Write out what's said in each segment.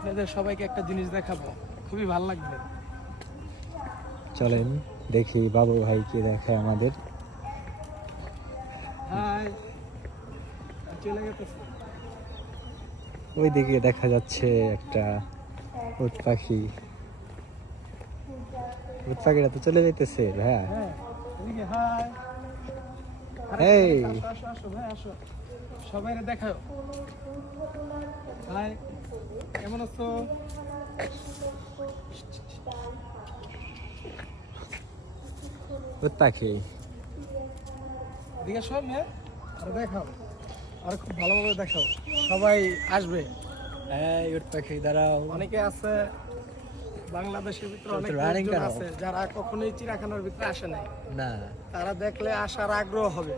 আপনাদের সবাইকে একটা জিনিস দেখাবো, খুবই ভালো লাগবে। চলেন দেখি বাবু ভাইকে দেখায় আমাদের। হাই, চলে গেছে। ওই দিকে দেখা যাচ্ছে একটা উট পাখি। উট পাখিটা তো চলে যাইতেছে ভাইয়া। হ্যাঁ, এদিকে হাই। এই আসো আসো আসো ভাই, আসো, সবাইরে দেখাও। হাই, কেমন আছো? উট পাখি এদিকে সব হ্যাঁ, আর দেখাও, আর খুব ভালোভাবে দেখাও, সবাই আসবে। এই উট পাখি দাঁড়াও। অনেকে আছে বাংলাদেশের ভিতরে, অনেক running লোকজন কেন? আছে যারা কখনোই চিড়িয়াখানার ভিতরে আসে নাই, না তারা দেখলে আসার আগ্রহ হবে।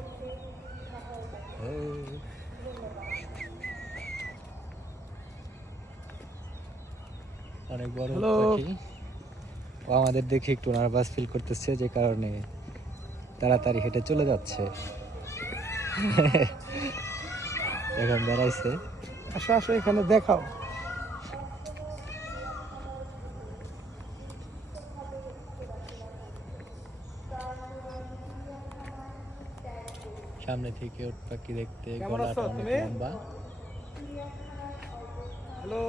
অনেক বড় উট Hello. পাখি। ও আমাদের দেখে একটু নার্ভাস ফিল করতেছে, যে কারণে তাড়াতাড়ি হেঁটে চলে যাচ্ছে। এখন দাঁড়াইছে। আসো আসো, এখানে দেখাও। সামনে থেকে উট পাখি দেখতে কেমন গলাটা আছো অনেক তুমি? লম্বা। হ্যালো।